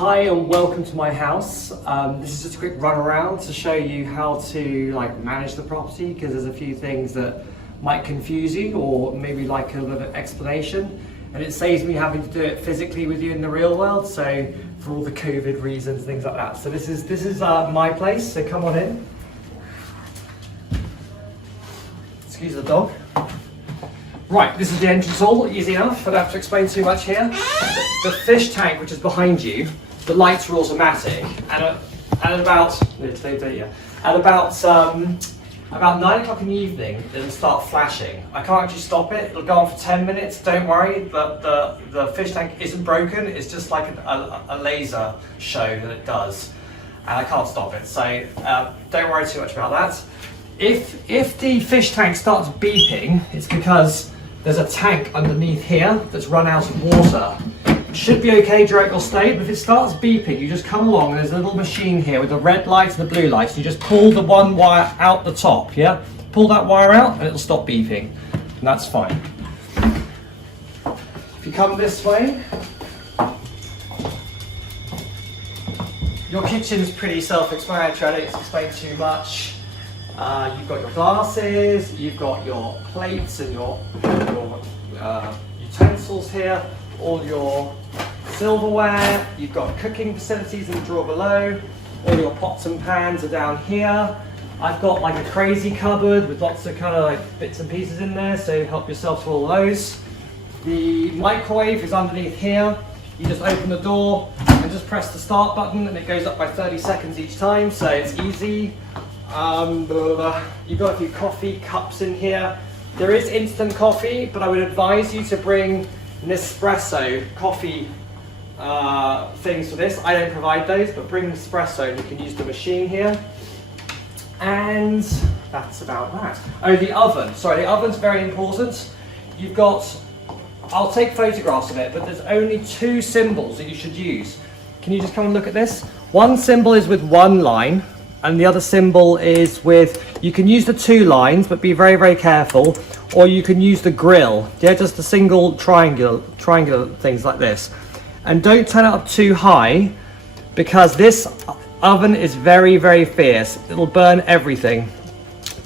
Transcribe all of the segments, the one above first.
Hi and welcome to my house. This is just a quick run around to show you how to manage the property, because there's a few things that might confuse you or maybe like a little bit of explanation, and it saves me having to do it physically with you in the real world, so for all the COVID reasons, things like that. So this is my place, so come on in. Excuse the dog. Right, this is the entrance hall, easy enough, I don't have to explain too much here. The fish tank, which is behind you, the lights are automatic, and at about 9 o'clock in the evening, it'll start flashing. I can't actually stop it, it'll go on for 10 minutes, don't worry, the fish tank isn't broken, it's just like a laser show that it does, and I can't stop it, so don't worry too much about that. If the fish tank starts beeping, it's because there's a tank underneath here that's run out of water. It should be okay during your stay, but if it starts beeping, you just come along, and there's a little machine here with the red lights and the blue lights. You just pull the one wire out the top, yeah? Pull that wire out and it'll stop beeping, and that's fine. If you come this way, your kitchen's pretty self-explanatory, I don't need to explain too much. You've got your glasses, you've got your plates and your utensils here, all your silverware, you've got cooking facilities in the drawer below, all your pots and pans are down here. I've got like a crazy cupboard with lots of kind of like bits and pieces in there, so help yourself to all those. The microwave is underneath here. You just open the door and just press the start button and it goes up by 30 seconds each time, so it's easy. You've got a few coffee cups in here. There is instant coffee, but I would advise you to bring Nespresso coffee things for this. I don't provide those, but bring Nespresso and you can use the machine here. And that's about that. Oh, the oven. Sorry, the oven's very important. You've got, I'll take photographs of it, but there's only 2 symbols that you should use. Can you just come and look at this? One symbol is with 1 line, and the other symbol is with, you can use the 2 lines, but be very, very careful, or you can use the grill, yeah, just a single triangular things like this. And don't turn it up too high, because this oven is very, very fierce. It'll burn everything.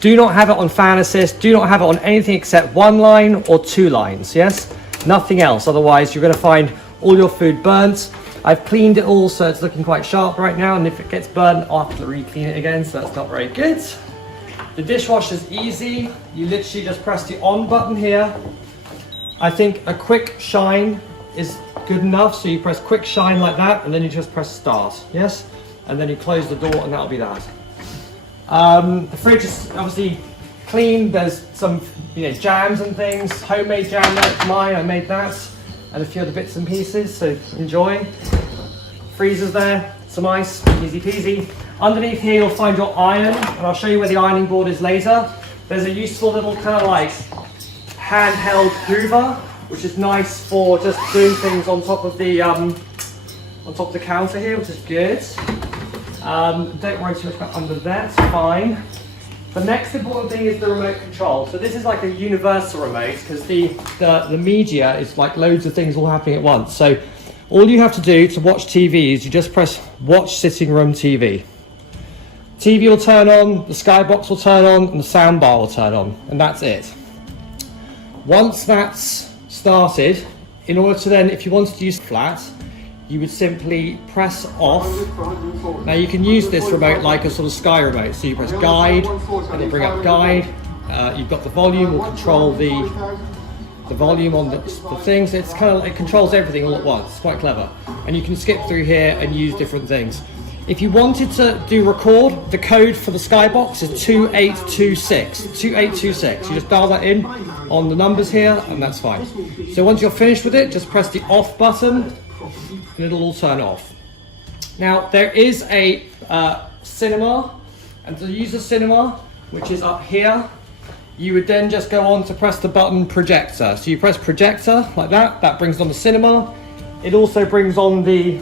Do not have it on fan assist, do not have it on anything except 1 line or 2 lines, yes? Nothing else, otherwise you're gonna find all your food burnt. I've cleaned it all, so it's looking quite sharp right now, and if it gets burnt, I'll have to re-clean it again, so that's not very good. The dishwasher's easy. You literally just press the on button here. I think a quick shine is good enough, so you press quick shine like that, and then you just press start, yes? And then you close the door, and that'll be that. The fridge is obviously clean. There's some jams and things, homemade jam like mine, I made that. And a few other bits and pieces, so enjoy. Freezer's there, some ice, easy peasy. Underneath here you'll find your iron, and I'll show you where the ironing board is later. There's a useful little kind of like handheld hoover, which is nice for just doing things on top of the counter here, which is good. Don't worry too much about under there, it's fine. The next important thing is the remote control. So this is like a universal remote, because the media is like loads of things all happening at once. So all you have to do to watch TV is you just press watch sitting room TV. TV will turn on, the skybox will turn on, and the soundbar will turn on, and that's it. Once that's started, in order to then, if you wanted to use flat, you would simply press off. Now you can use this remote like a sort of Sky remote. So you press guide, and it'll bring up guide. You've got the volume, will control the volume on the things. It's kind of, it controls everything all at once. It's quite clever. And you can skip through here and use different things. If you wanted to do record, the code for the Skybox is 2826. 2826. You just dial that in on the numbers here, and that's fine. So once you're finished with it, just press the off button, and it'll all turn off. Now there is a cinema, and to use the cinema, which is up here, you would then just go on to press the button projector. So you press projector like that, that brings on the cinema. It also brings on the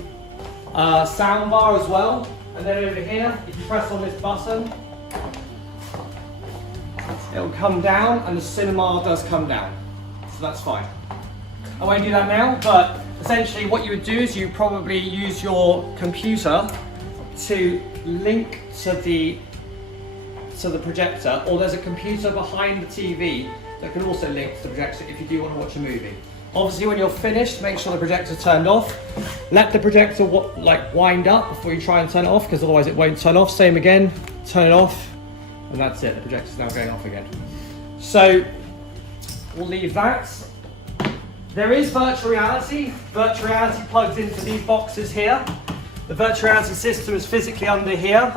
sound bar as well. And then over here, if you press on this button, it'll come down, and the cinema does come down. So that's fine. I won't do that now, but essentially what you would do is you probably use your computer to link to the projector, or there's a computer behind the TV that can also link to the projector if you do want to watch a movie. Obviously when you're finished, make sure the projector's turned off. Let the projector wind up before you try and turn it off, because otherwise it won't turn off. Same again, turn it off, and that's it, the projector's now going off again. So we'll leave that. There is virtual reality. Virtual reality plugs into these boxes here. The virtual reality system is physically under here.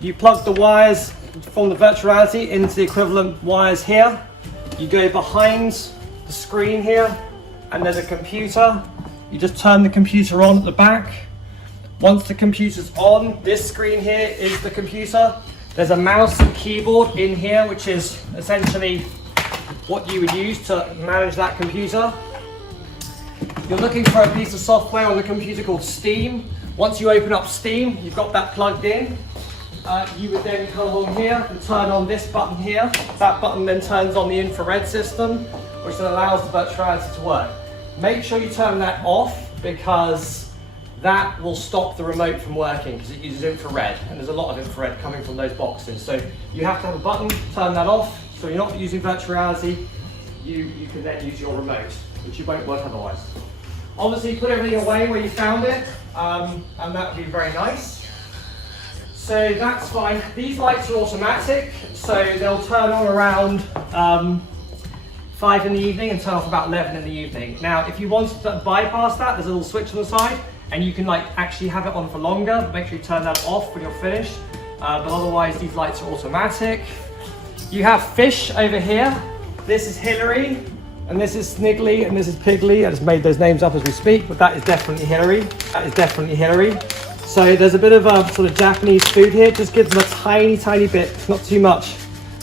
You plug the wires from the virtual reality into the equivalent wires here. You go behind the screen here, and there's a computer. You just turn the computer on at the back. Once the computer's on, this screen here is the computer. There's a mouse and keyboard in here, which is essentially what you would use to manage that computer. You're looking for a piece of software on the computer called Steam. Once you open up Steam, you've got that plugged in. You would then come along here and turn on this button here. That button then turns on the infrared system, which then allows the virtual reality to work. Make sure you turn that off, because that will stop the remote from working, because it uses infrared, and there's a lot of infrared coming from those boxes. So you have to have a button, turn that off, so you're not using virtual reality. You can then use your remote, which you won't work otherwise. Obviously put everything away where you found it, and that would be very nice. So that's fine. These lights are automatic, so they'll turn on around 5 in the evening and turn off about 11 in the evening. Now, if you want to bypass that, there's a little switch on the side, and you can actually have it on for longer, but make sure you turn that off when you're finished. But otherwise, these lights are automatic. You have fish over here. This is Hillary, and this is Sniggly, and this is Piggly. I just made those names up as we speak, but that is definitely Hillary. That is definitely Hillary. So there's a bit of a sort of Japanese food here. Just give them a tiny, tiny bit, not too much,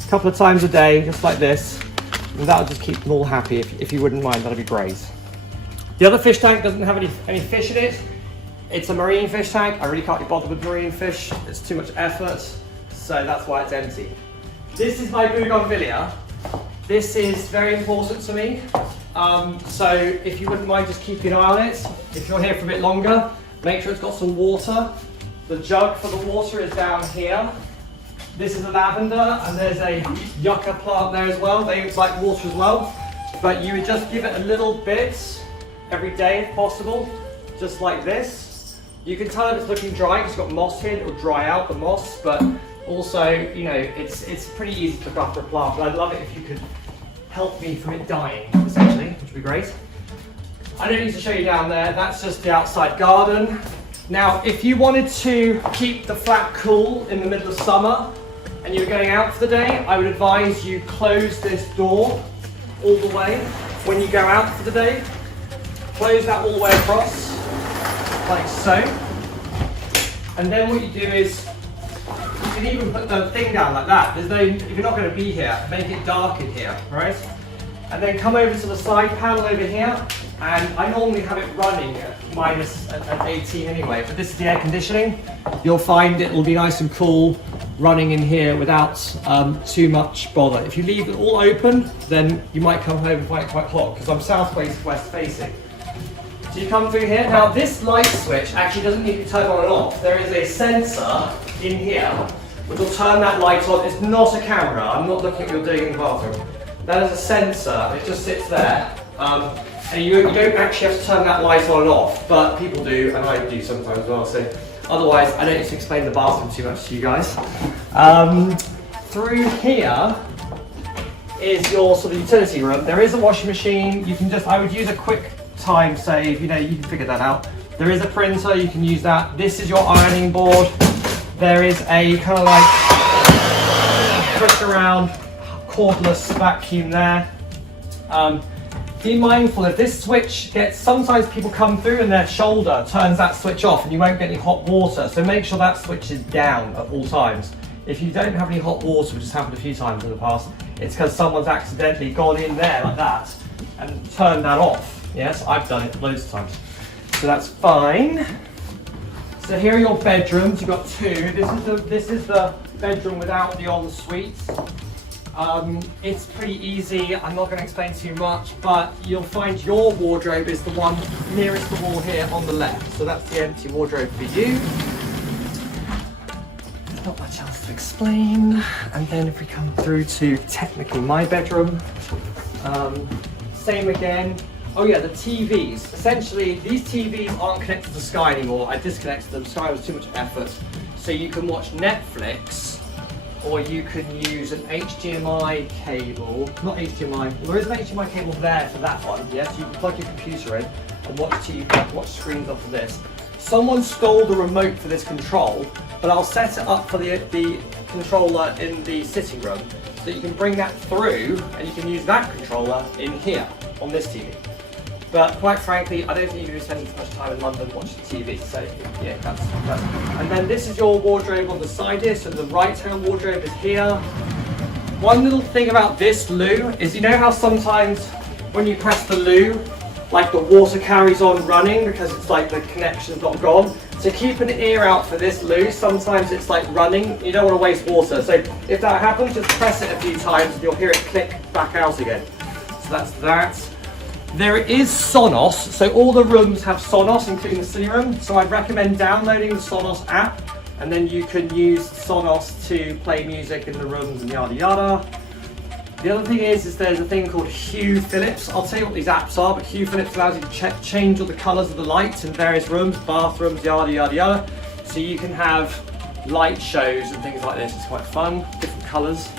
a couple of times a day, just like this. And that'll just keep them all happy. If you wouldn't mind, that'd be great. The other fish tank doesn't have any fish in it. It's a marine fish tank. I really can't be bothered with marine fish. It's too much effort, so that's why it's empty. This is my bougainvillea. This is very important to me. So if you wouldn't mind just keeping an eye on it. If you're here for a bit longer, make sure it's got some water. The jug for the water is down here. This is a lavender, and there's a yucca plant there as well. They like water as well. But you would just give it a little bit every day if possible, just like this. You can tell if it's looking dry, because it's got moss here, it will dry out the moss, but also, you know, it's pretty easy to look after a plant, but I'd love it if you could help me from it dying, essentially, which would be great. I don't need to show you down there, that's just the outside garden. Now, if you wanted to keep the flat cool in the middle of summer, and you're going out for the day, I would advise you close this door all the way when you go out for the day. Close that all the way across, like so. And then what you do is, you can even put the thing down like that. There's no, if you're not going to be here, make it dark in here, right? And then come over to the side panel over here, and I normally have it running at -18 anyway, but this is the air conditioning. You'll find it will be nice and cool running in here without too much bother. If you leave it all open, then you might come home and find it quite hot, because I'm south-west facing. So you come through here. Now this light switch actually doesn't need to be turned on and off. There is a sensor in here which will turn that light on. It's not a camera. I'm not looking at what you're doing in the bathroom. That is a sensor. It just sits there. And you don't actually have to turn that light on and off, but people do, and I do sometimes as well. So otherwise, I don't need to explain the bathroom too much to you guys. Through here is your sort of utility room. There is a washing machine. You can just, I would use a quick time save, you know, you can figure that out. There is a printer, you can use that. This is your ironing board. There is a kind of like push around cordless vacuum there. Be mindful, if this switch gets, sometimes people come through and their shoulder turns that switch off and you won't get any hot water, so make sure that switch is down at all times. If you don't have any hot water, which has happened a few times in the past, it's because someone's accidentally gone in there like that and turned that off. Yes, I've done it loads of times. So that's fine. So here are your bedrooms. You've got two. This is the bedroom without the ensuite. It's pretty easy. I'm not going to explain too much, but you'll find your wardrobe is the one nearest the wall here on the left. So that's the empty wardrobe for you. There's not much else to explain. And then if we come through to technically my bedroom, same again. Oh yeah, the TVs. Essentially, these TVs aren't connected to Sky anymore. I disconnected them. Sky was too much effort. So you can watch Netflix, or you can use an HDMI cable. Not HDMI. Well, there is an HDMI cable there for that one. Yes, you can plug your computer in and watch TV, watch screens off of this. Someone stole the remote for this control, but I'll set it up for the controller in the sitting room, so you can bring that through and you can use that controller in here on this TV. But quite frankly, I don't think you're going to be spending too much time in London watching TV. So yeah, that's. And then this is your wardrobe on the side here. So the right-hand wardrobe is here. One little thing about this loo is, you know how sometimes when you press the loo, like the water carries on running because it's like the connection's not gone. So keep an ear out for this loo. Sometimes it's like running. You don't want to waste water. So if that happens, just press it a few times and you'll hear it click back out again. So that's that. There is Sonos, so all the rooms have Sonos, including the sitting room. So I'd recommend downloading the Sonos app, and then you can use Sonos to play music in the rooms and yada yada. The other thing is there's a thing called Hue Phillips. I'll tell you what these apps are, but Hue Phillips allows you to change all the colours of the lights in various rooms, bathrooms, yada yada yada. So you can have light shows and things like this. It's quite fun, different colours.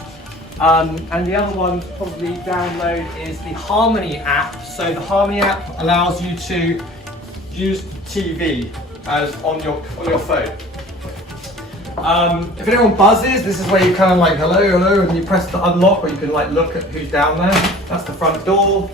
And the other one to probably download is the Harmony app. So the Harmony app allows you to use the TV as on your phone. If anyone buzzes, this is where you kind of like hello, hello, and you press the unlock, or you can like look at who's down there. That's the front door.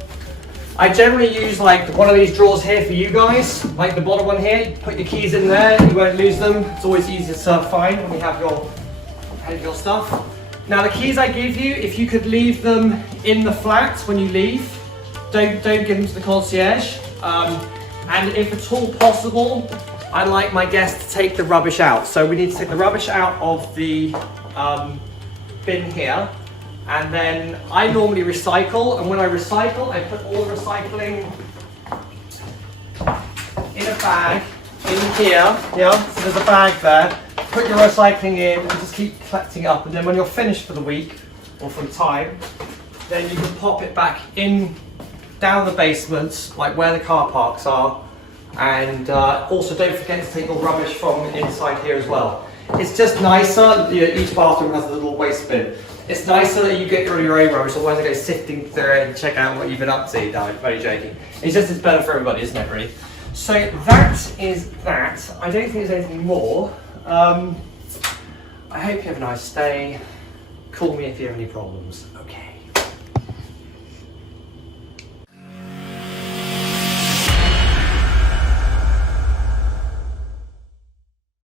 I generally use like one of these drawers here for you guys, like the bottom one here. You put your keys in there, you won't lose them. It's always easier to find when you have your stuff. Now the keys I give you, if you could leave them in the flat when you leave, don't give them to the concierge. And if at all possible, I like my guests to take the rubbish out. So we need to take the rubbish out of the bin here. And then I normally recycle, and when I recycle, I put all the recycling in a bag in here. Yeah, so there's a bag there. Put your recycling in and just keep collecting up, and then when you're finished for the week or for the time, then you can pop it back in down the basement, like where the car parks are, and also don't forget to take your rubbish from inside here as well. It's just nicer, each bathroom has a little waste bin. It's nicer that you get rid of your own rubbish, otherwise I go sifting through it and check out what you've been up to. No, I'm very joking. It's better for everybody, isn't it, really? So that is that. I don't think there's anything more. I hope you have a nice stay. Call me if you have any problems. Okay.